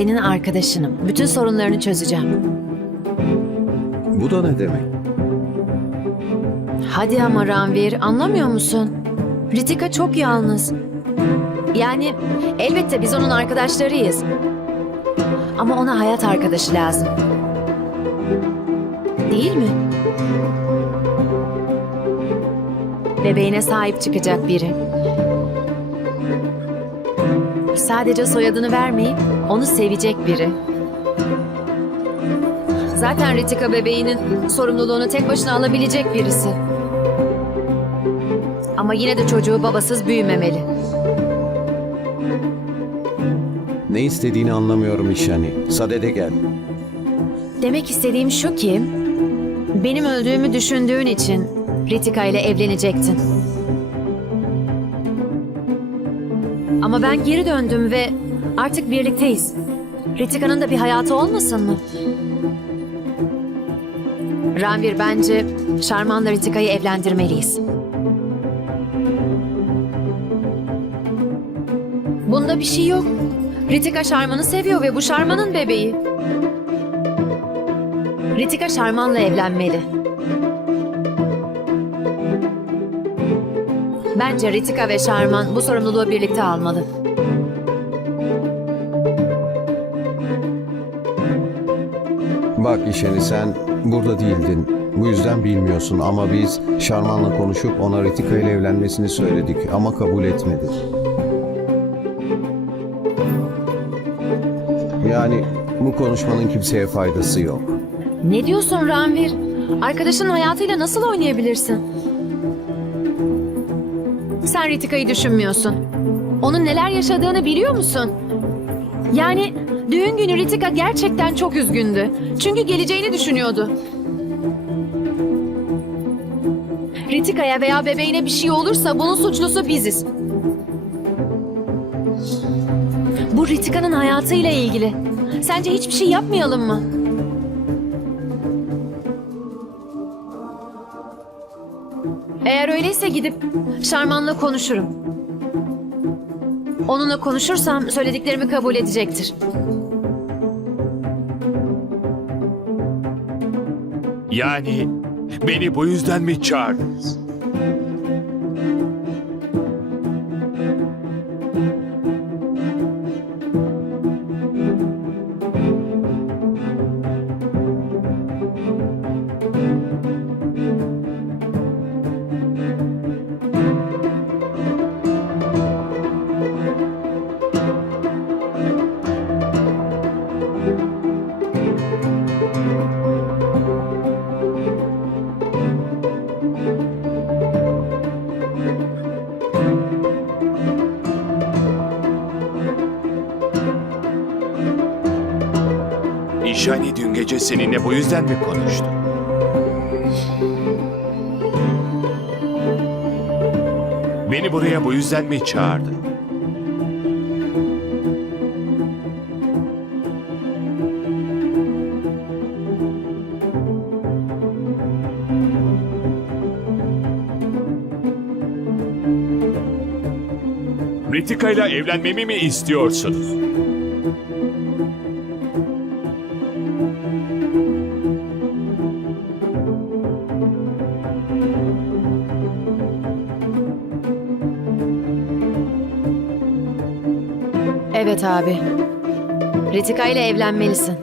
senin arkadaşınım. Bütün sorunlarını çözeceğim. Bu da ne demek? Hadi ama Ranvir, anlamıyor musun? Ritika çok yalnız. Yani elbette biz onun arkadaşlarıyız. Ama ona hayat arkadaşı lazım. Değil mi? Bebeğine sahip çıkacak biri. Sadece soyadını vermeyip onu sevecek biri. Zaten Ritika bebeğinin sorumluluğunu tek başına alabilecek birisi. Ama yine de çocuğu babasız büyümemeli. Ne istediğini anlamıyorum İşani. Sadede gel. Demek istediğim şu ki, benim öldüğümü düşündüğün için Ritika ile evlenecektin. Ben geri döndüm ve artık birlikteyiz. Ritika'nın da bir hayatı olmasın mı? Ranvir bence Şarman'la Ritika'yı evlendirmeliyiz. Bunda bir şey yok. Ritika Şarman'ı seviyor ve bu Şarman'ın bebeği. Ritika Şarman'la evlenmeli. Bence Ritika ve Şarman bu sorumluluğu birlikte almalı. Bak İşani sen burada değildin. Bu yüzden bilmiyorsun ama biz Şarman'la konuşup ona Ritika ile evlenmesini söyledik ama kabul etmedi. Yani bu konuşmanın kimseye faydası yok. Ne diyorsun Ranvir? Arkadaşının hayatıyla nasıl oynayabilirsin? Sen Ritika'yı düşünmüyorsun. Onun neler yaşadığını biliyor musun? Yani düğün günü Ritika gerçekten çok üzgündü. Çünkü geleceğini düşünüyordu. Ritika'ya veya bebeğine bir şey olursa bunun suçlusu biziz. Bu Ritika'nın hayatıyla ilgili. Sence hiçbir şey yapmayalım mı? Eğer öyleyse gidip Şarman'la konuşurum. Onunla konuşursam söylediklerimi kabul edecektir. Yani beni bu yüzden mi çağırdınız? Gece seninle bu yüzden mi konuştu? Beni buraya bu yüzden mi çağırdın? Ritika ile evlenmemi mi istiyorsunuz? Evet abi. Ritika ile evlenmelisin.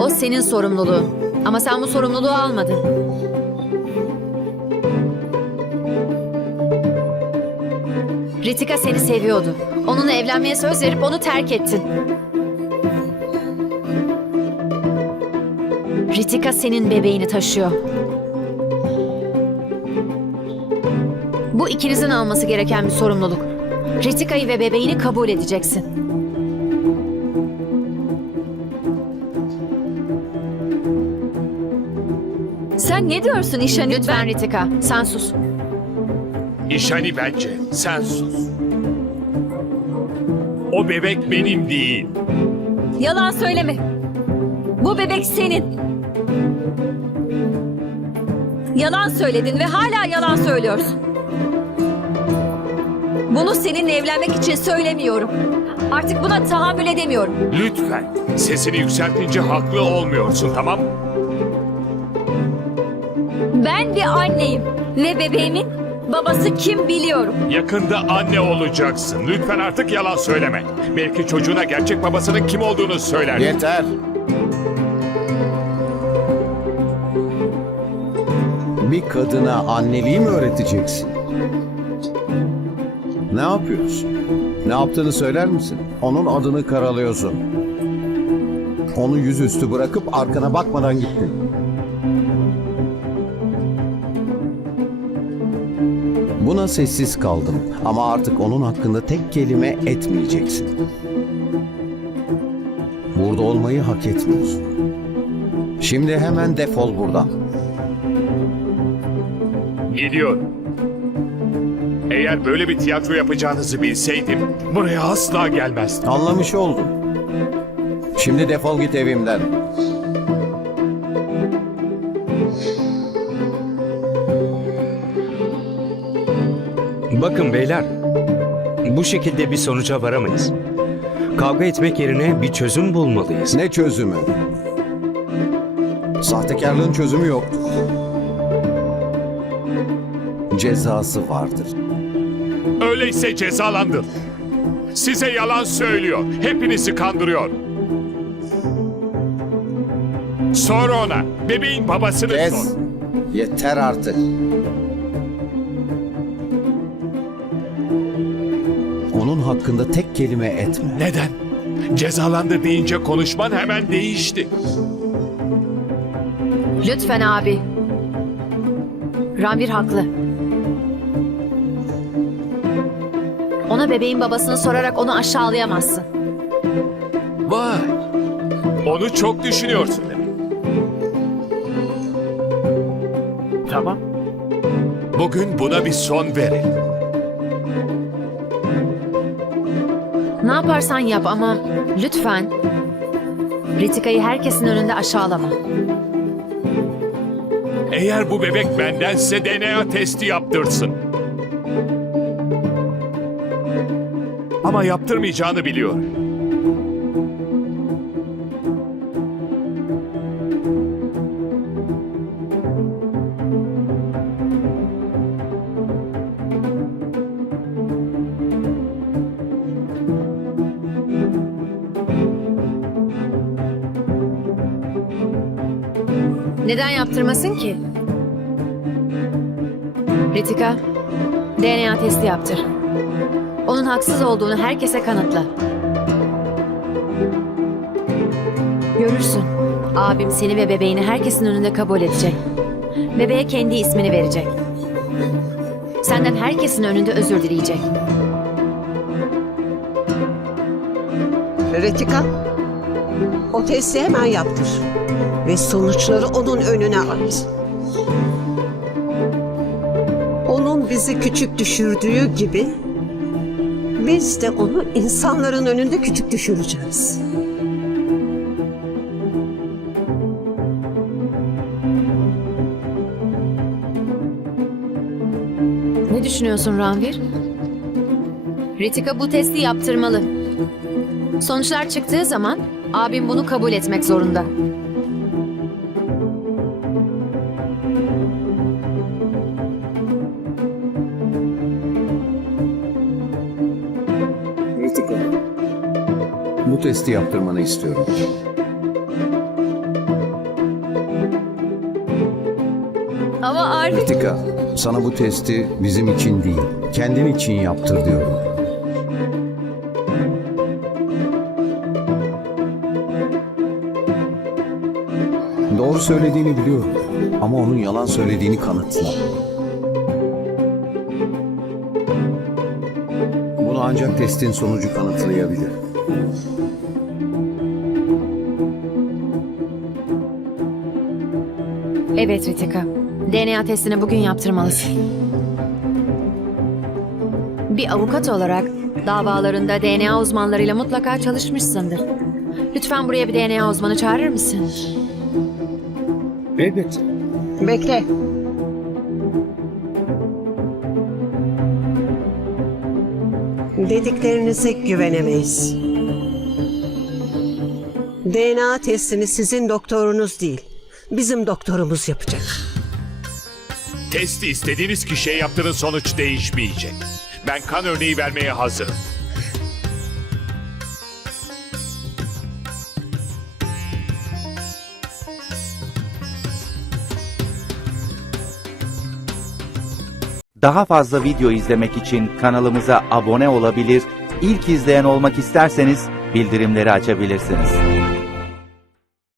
O senin sorumluluğun. Ama sen bu sorumluluğu almadın. Ritika seni seviyordu. Onunla evlenmeye söz verip onu terk ettin. Ritika senin bebeğini taşıyor. Bu ikinizin alması gereken bir sorumluluk. Ritika'yı ve bebeğini kabul edeceksin. Sen ne diyorsun İşani? Lütfen Ritika, sen sus. İşani bence sen sus. O bebek benim değil. Yalan söyleme. Bu bebek senin. Yalan söyledin ve hala yalan söylüyorsun. Bunu seninle evlenmek için söylemiyorum. Artık buna tahammül edemiyorum. Lütfen. Sesini yükseltince haklı olmuyorsun tamam mı? Ben bir anneyim ve bebeğimin babası kim biliyorum. Yakında anne olacaksın. Lütfen artık yalan söyleme. Belki çocuğuna gerçek babasının kim olduğunu söyler. Yeter. Bir kadına anneliği mi öğreteceksin? Ne yapıyorsun? Ne yaptığını söyler misin? Onun adını karalıyorsun. Onu yüzüstü bırakıp arkana bakmadan gittin. Buna sessiz kaldım ama artık onun hakkında tek kelime etmeyeceksin. Burada olmayı hak etmiyorsun. Şimdi hemen defol buradan. Gidiyorum. Eğer böyle bir tiyatro yapacağınızı bilseydim buraya asla gelmezdim. Anlamış oldum. Şimdi defol git evimden. Bakın beyler, bu şekilde bir sonuca varamayız. Kavga etmek yerine bir çözüm bulmalıyız. Ne çözümü? Sahtekarlığın çözümü yok. Cezası vardır. Öyleyse cezalandır. Size yalan söylüyor. Hepinizi kandırıyor. Sor ona. Bebeğin babasını Kes. sor. Yeter artık. Onun hakkında tek kelime etme. Neden? Cezalandır deyince konuşman hemen değişti. Lütfen abi. Ranvir haklı. Ona bebeğin babasını sorarak onu aşağılayamazsın. Vay. Onu çok düşünüyorsun demek. Tamam. Bugün buna bir son verelim. Ne yaparsan yap ama lütfen Ritika'yı herkesin önünde aşağılama. Eğer bu bebek bendense DNA testi yaptırsın. Ama yaptırmayacağını biliyorum. Neden yaptırmasın ki? Ritika, DNA testi yaptır. Onun haksız olduğunu herkese kanıtla. Görürsün. Abim seni ve bebeğini herkesin önünde kabul edecek. Bebeğe kendi ismini verecek. Senden herkesin önünde özür dileyecek. Retika, o testi hemen yaptır. Ve sonuçları onun önüne at. Onun bizi küçük düşürdüğü gibi biz de onu insanların önünde küçük düşüreceğiz. Ne düşünüyorsun Ranvir? Ritika bu testi yaptırmalı. Sonuçlar çıktığı zaman abim bunu kabul etmek zorunda. Bu testi yaptırmanı istiyorum. Ama Arif Ritika, sana bu testi bizim için değil, kendin için yaptır diyorum. Doğru söylediğini biliyorum ama onun yalan söylediğini kanıtla. Bunu ancak testin sonucu kanıtlayabilir. Evet Ritika. DNA testini bugün yaptırmalısın. Bir avukat olarak davalarında DNA uzmanlarıyla mutlaka çalışmışsındır. Lütfen buraya bir DNA uzmanı çağırır mısın? Elbette. Dediklerinize güvenemeyiz. DNA testini sizin doktorunuz değil, bizim doktorumuz yapacak. Testi istediğiniz kişiye yaptığınız sonuç değişmeyecek. Ben kan örneği vermeye hazırım. Daha fazla video izlemek için kanalımıza abone olabilir, ilk izleyen olmak isterseniz bildirimleri açabilirsiniz.